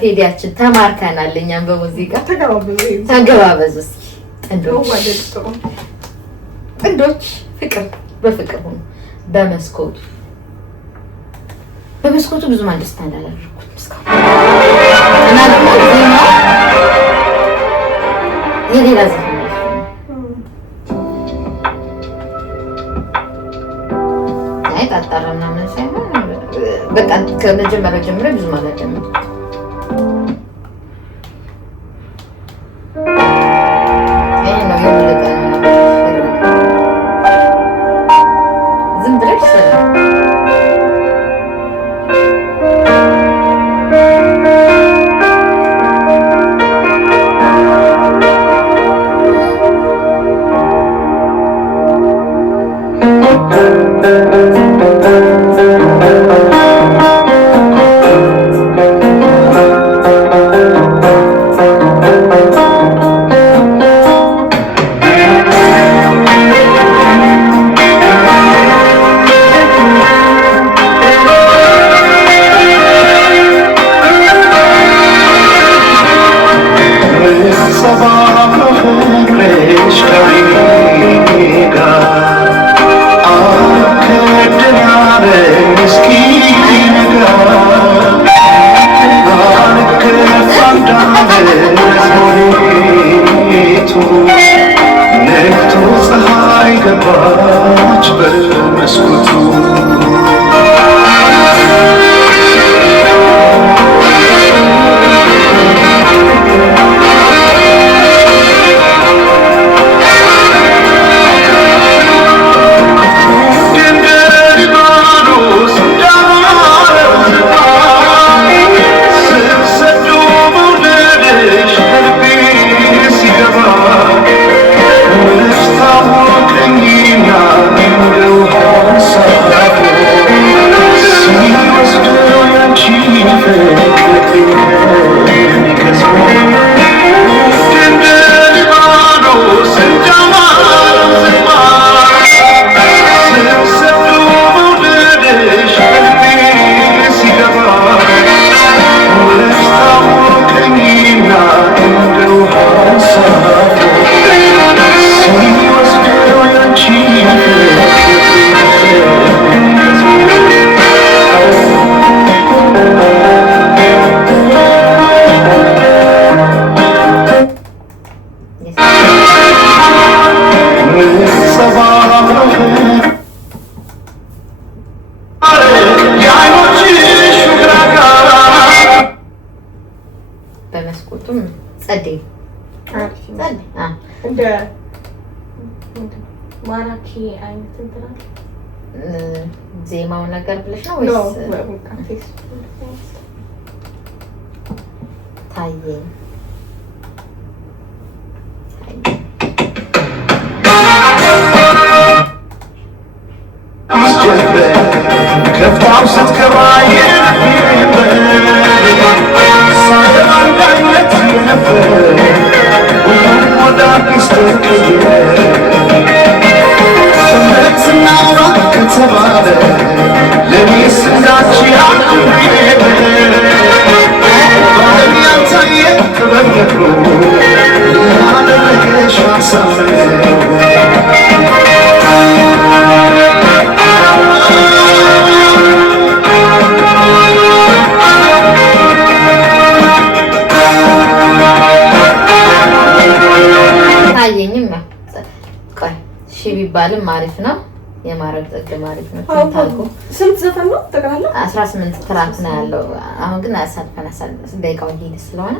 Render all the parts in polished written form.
ቴዲያችን ተማርከናል። እኛም በሙዚቃ ተገባበዙ እስኪ ጥንዶች ፍቅር በፍቅር ሆኑ። በመስኮቱ ብዙ አንደርስታንድ አላደረኩት እስካሁን እና ደግሞ ዜማው የሌላ ዘፈን ጣጣራ ምናምን ሳይሆን በቃ ከመጀመሪያው ጀምሮ ብዙ ማለት ነው። ይሄ ነው የሙዚቃ ዝም ብለሽ በመስኮቱም ጸደይ እንደ ማራኪ አይነት እንትና ዜማው ነገር ብለሽ ነው ወይስ ታየኝ ቢባልም አሪፍ ነው። የማረግ ጥቅም አሪፍ ነው። ታልኩ ስንት ዘፈን ነው ተቀራለ? 18 ትራክ ነው ያለው። አሁን ግን አሳልፈን ደቂቃው ሄደ ስለሆነ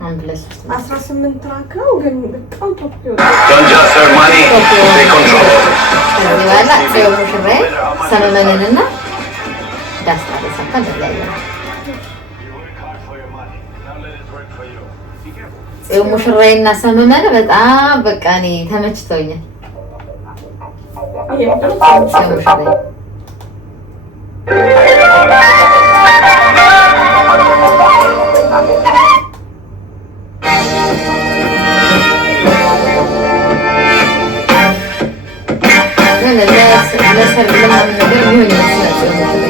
አንድ ለሶስት 18 ትራክ ነው ግን በጣም ቶፕ ነው። ወላ ሙሽራዬ ሰመመንንና ዳስታ ለሰካ እንደያየ ሙሽራዬና ሰመመን በጣም በቃ እኔ ተመችቶኛል። ሰርግ ምናምን ነገር ሊሆን ይችላል።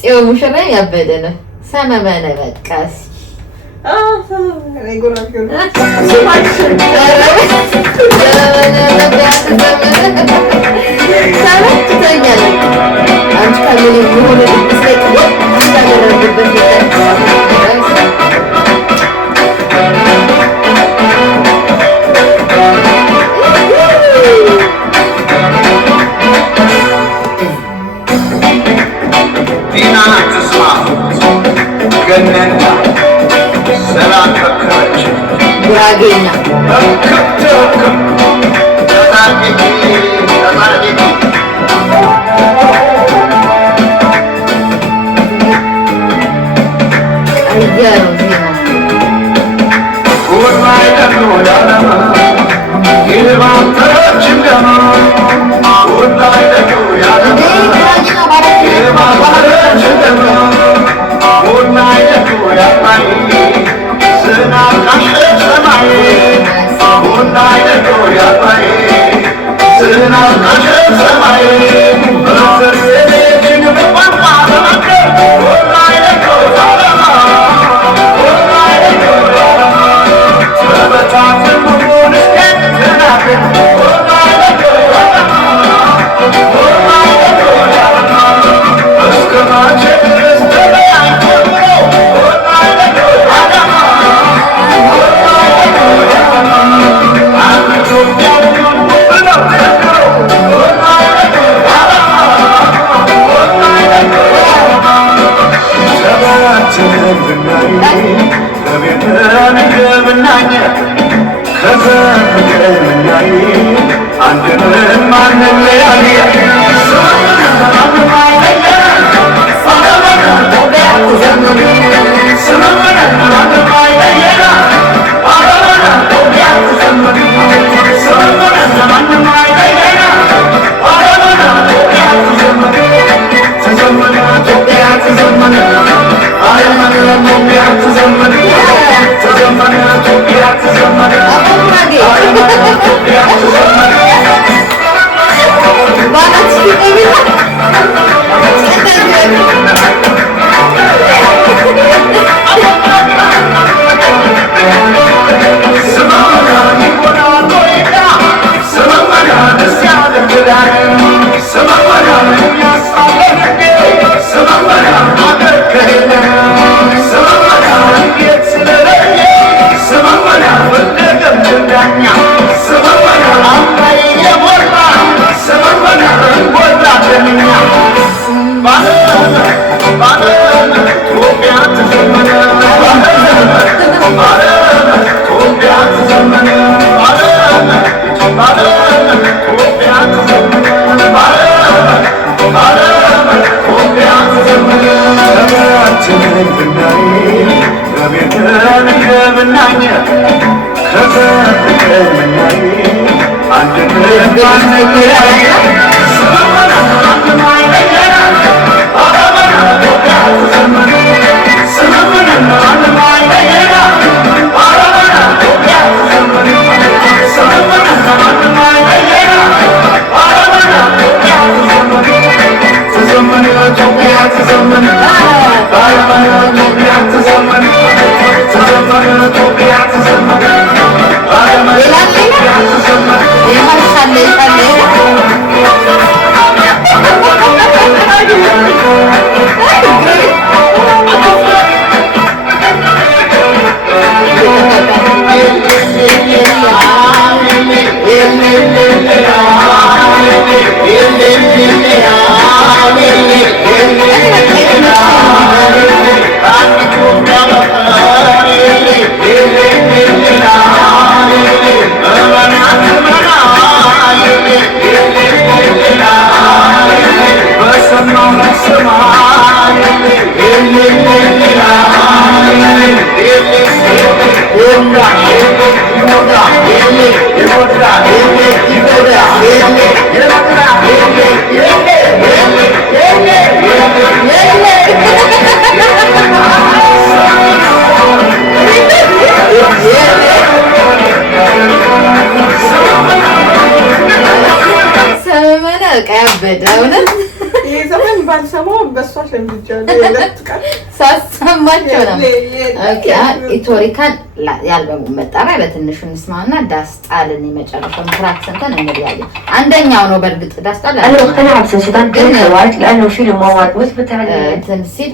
ጽዮን ሙሽራ ያበደ ነው። ሰመመነ በቃ ጉራጌኛ Tuzamana, በደውነት ይሄ ዘመን ባልሰማው በሷ ሸምድጃለሁ የለት ቀን ሳሰማቸው ነው። ኦኬ ኢቶሪካን ያልበሙ መጣሪያ በትንሹ እንስማውና ዳስጣልን የመጨረሻው ትራክ ሰምተን እንለያለን። አንደኛው ነው በእርግጥ ዳስጣል انا مقتنعه بسلسلة الخوارج لانه في له مواد مثبته علميا تمثيل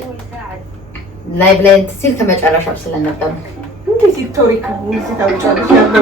لايف ላይ ሲል ከመጨረሻው ስለነበረ እንዴት ኢቶሪካ ሙዚቃ ታውጫለሽ ያለው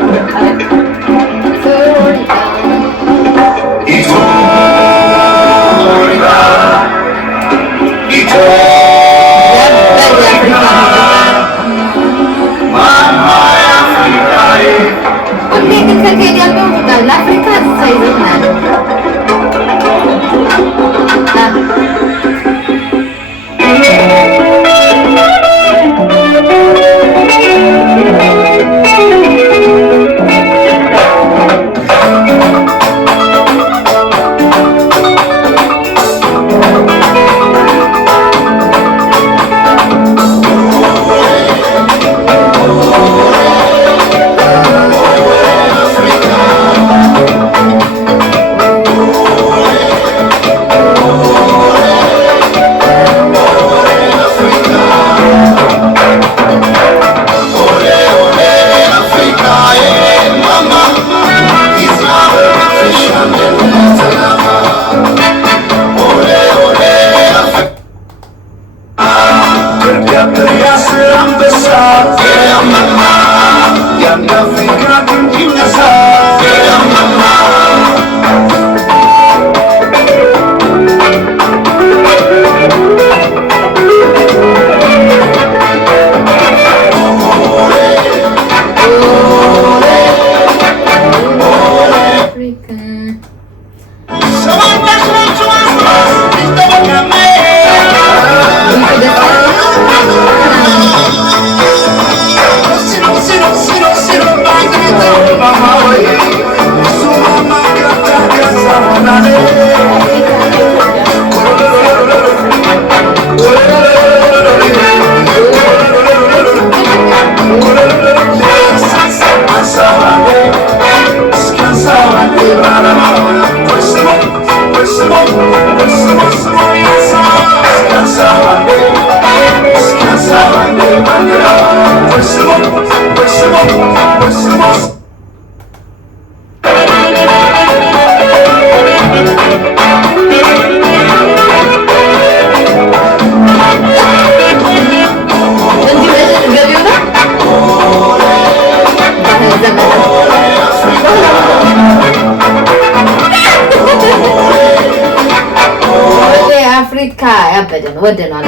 ወደናል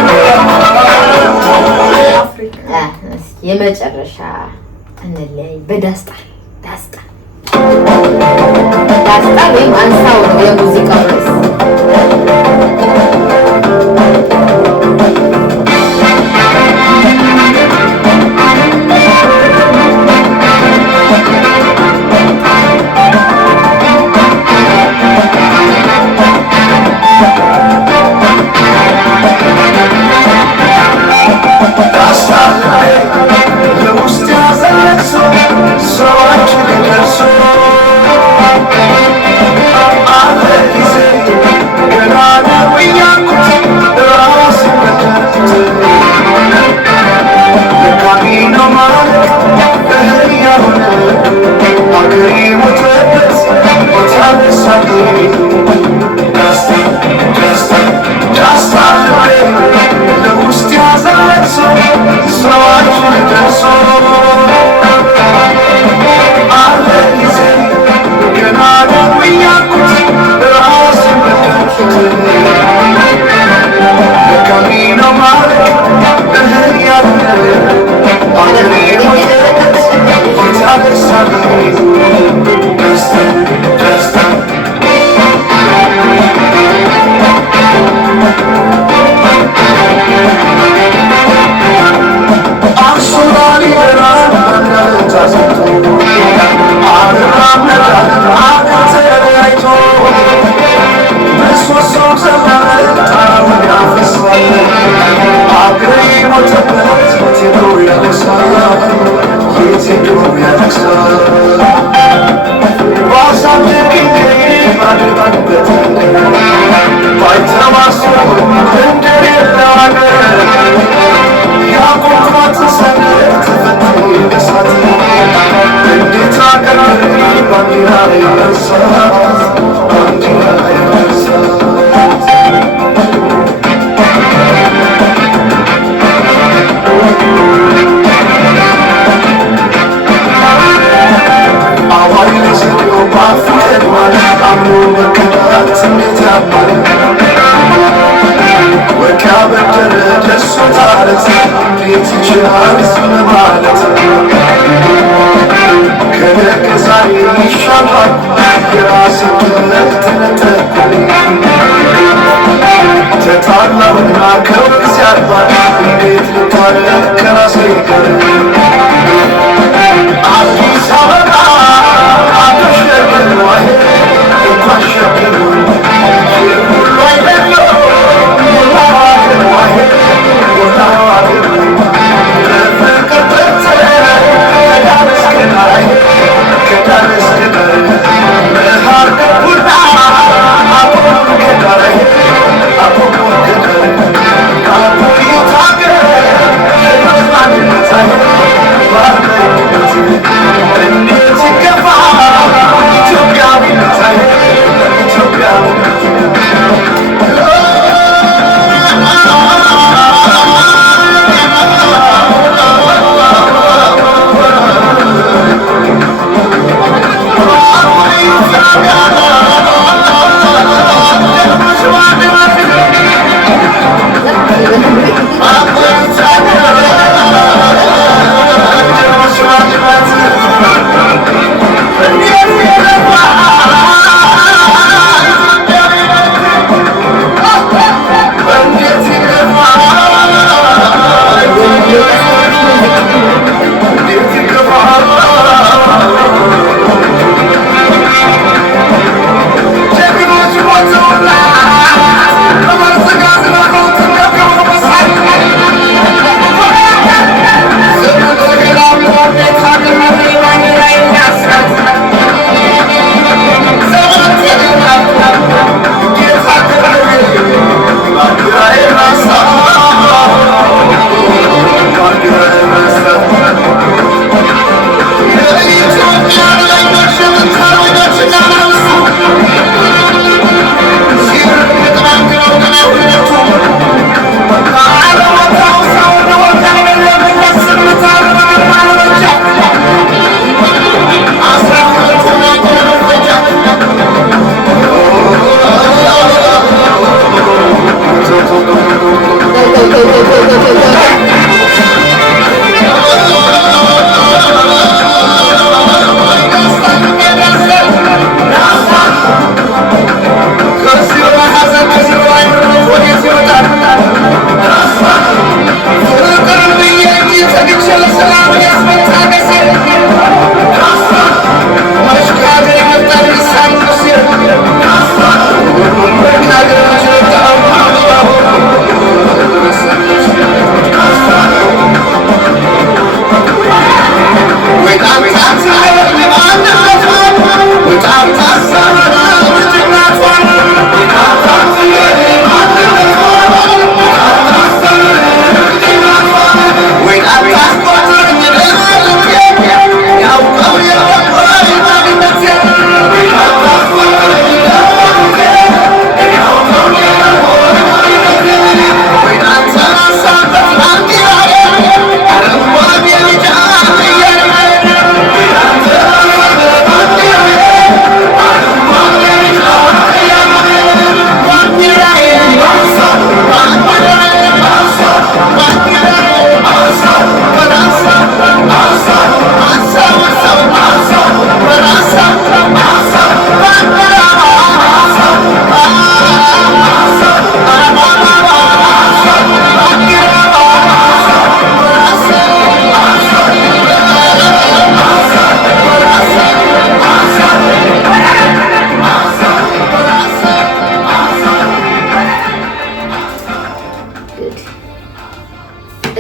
የመጨረሻ እንለይ በዳስጣል ወይም አንሳው ነው የሙዚቃው ርዕስ What's up,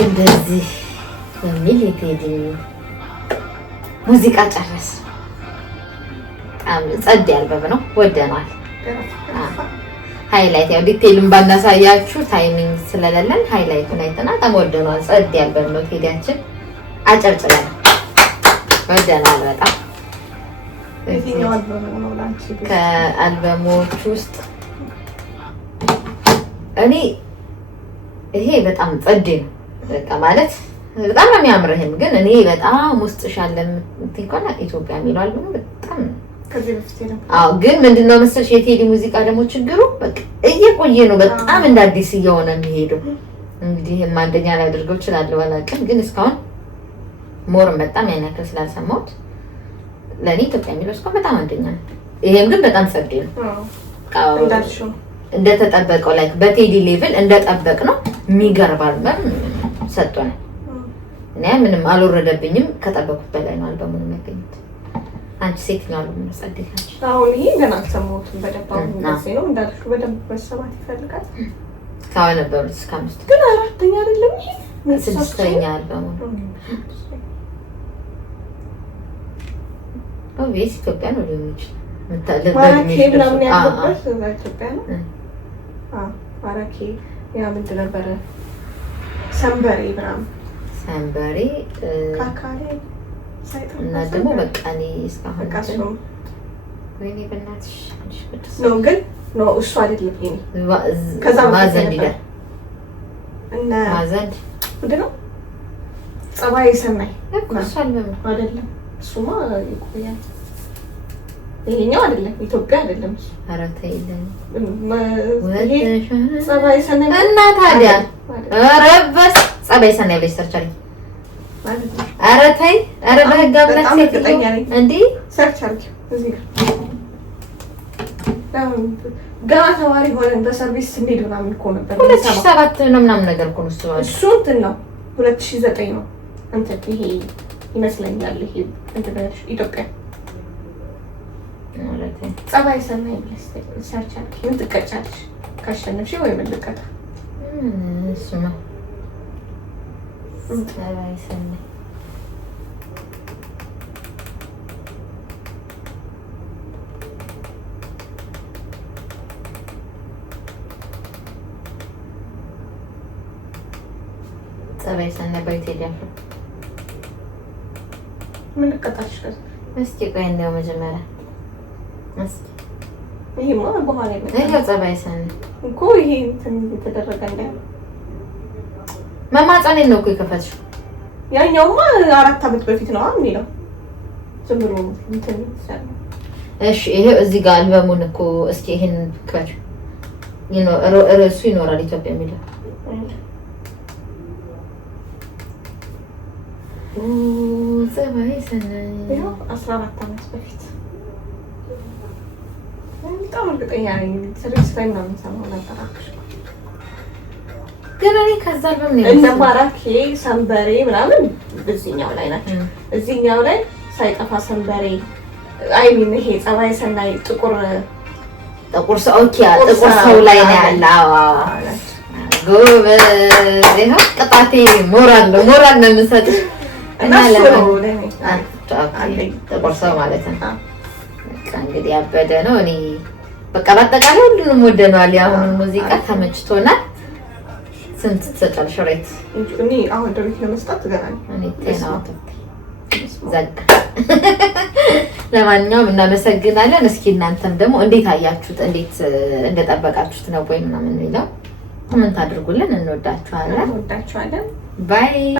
እንደዚህ በሚል የቴዲ ሙዚቃ ጨረስ። በጣም ጸድ አልበም ነው፣ ወደናል። ሃይላይት ያው ዲቴይሉን ባናሳያችሁ ታይሚንግ ስለሌለን ሃይላይቱን አይተናል። በጣም ወደነዋል። ጸድ ያልበል ነው ቴዲያችን አጨብጭበን ወደናል በጣም። ከአልበሞች ውስጥ እኔ ይሄ በጣም ጸድ ነው በቃ ማለት በጣም ነው የሚያምርህም ግን እኔ በጣም ውስጥሽ አለ እንትን ኢትዮጵያ የሚለው አልበሙ በጣም ከዚህ በፊት ነው። አዎ ግን ምንድነው መሰለሽ የቴዲ ሙዚቃ ደግሞ ችግሩ በቃ እየቆየ ነው በጣም እንደ አዲስ እየሆነ የሚሄደው። እንግዲህ አንደኛ ላይ አድርገው ይችላል አላውቅም ግን እስካሁን ሞርም በጣም ያን ያክል ስላልሰማሁት ለኔ ኢትዮጵያ የሚለው እስካሁን በጣም አንደኛ ነው። ይሄም ግን በጣም ጸድ ነው። እንደተጠበቀው ላይክ በቴዲ ሌቭል እንደጠበቅ ነው የሚገርም አልበም ሰጥቶናል። እኔ ምንም አልወረደብኝም ከጠበቁት በላይ ነው አልበሙን የሚያገኙት። አንቺ ሴት ነው አልበሙ ጸድቃች። አሁን ይሄ ገና አልሰማሁትም በደንብ አሁን ነው እንዳልኩ በደንብ መሰማት ይፈልጋል። ካው ነበሩት እስከ 5 ግን አራተኛ አይደለም ይሄ ስድስተኛ አልበሙ ነው። ኦቪስ ኢትዮጵያ ነው ሊሆንች ማራኪ ምናምን ያለበት ኢትዮጵያ ነው። ማራኪ ያ ምንድን ነበረ ሰንበሬ ምናምን ሰንበሬ ካካሌ እና ደግሞ በቃ እኔ እስካሁን ወይኔ በእናትሽ ነው ግን ነው እሱ አይደለም ይሄ ከዛ ማዘንድ ይላል እና ማዘንድ ምንድን ነው ጸባይ ሰናይ እሱ አልበም አይደለም እሱማ ይቆያል። ይሄኛው አይደለም ኢትዮጵያ አይደለም እሱ ኧረ ተይ ጸባይ ሰናይ እና ታዲያ ኧረ በስ ጸባይ ሰናይ ብለሽ ሰርች አድርጊ። ኧረ ተይ ኧረ በህግ አምላክ ሴት እንዴ ሰርች አድርጊ እዚህ ጋር ገና ተማሪ ሆነን በሰርቪስ እንሄድ ምናምን እኮ ነበር 2007 ነው ምናምን ነገር እኮ ነው እሱ እንትን ነው 2009 ነው እንትን ይሄ ይመስለኛል ይሄ እንትን ኢትዮጵያ ጸባይ ሰናይ ብለሽ ሰርች አድርጊ። ምን ትቀጫለሽ ካሸነፍሽ ወይ ምን ልቀጣ እሱማ ጸባይ ሰናይ ጸባይ ሰናይ በቴዲ አፍሮ ምን ልቀጣሽ ከዛ እስኪ ቆይ እንደው መጀመሪያ እስኪ ይሄማ በኋላ ይመጣል። ይሄ ጸባይ ሰናይ እኮ ይሄ እንትን የተደረገ እንደ መማጻኔን ነው እኮ የከፈትሽው። ያኛውማ 4 አመት በፊት ነው የሚለው ዝም ብሎ እንትን ይሰራል። እሺ ይሄው እዚህ ጋር አልበሙን እኮ እስኪ ይሄን ክፈች ርዕሱ ይኖራል ኢትዮጵያ የሚለው ጸባይ ሰናይ ይሄው 14 አመት በፊት በጣም እርግጠኛ ነኝ ሰርቪስ ላይ ምናምን ሰማሁ ነበር። ግን እኔ ከዛ አልበም ነው እነ ማራኪ ሰንበሬ ምናምን እዚህኛው ላይ ናቸው። እዚህኛው ላይ ሳይጠፋ ሰንበሬ አይሚን ይሄ ጸባይ ሰናይ ጥቁር ሰው ኦኬ ጥቁር ሰው ላይ ነው ያለው። ጎበዝ ይሄው ቅጣቴ ሞራል ነው የምሰጥሽ እና ለምን ጥቁር ሰው ማለት ነው። እንግዲህ ያበደ ነው። እኔ በቃ በአጠቃላይ ሁሉንም ወደነዋል። የአሁኑን ሙዚቃ ተመችቶናል። ስንት ትሰጫለሽ ሬት? እኔ አሁን ደረጃ ለመስጠት ገና እኔ ጤናው ዘጋ። ለማንኛውም እናመሰግናለን። እስኪ እናንተም ደግሞ እንዴት አያችሁት? እንዴት እንደጠበቃችሁት ነው ወይ ምናምን የሚለው ኮሜንት አድርጉልን። እንወዳችኋለን። ባይ